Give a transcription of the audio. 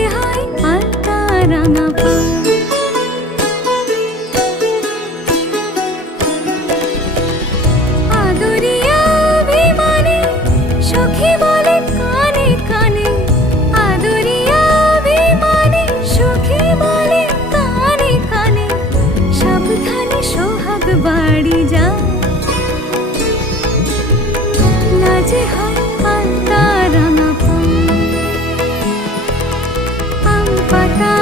লাজে হয় আলতা রাঙা পা। আদরিয়া অভিমানে সখী বলে কানে কানে, আদরিয়া অভিমানে সখী বলে কানে কানে, সাবধানে সোহাগ বাড়ি যা, লাজে হয় আলতা রাঙা পা। আম পাতা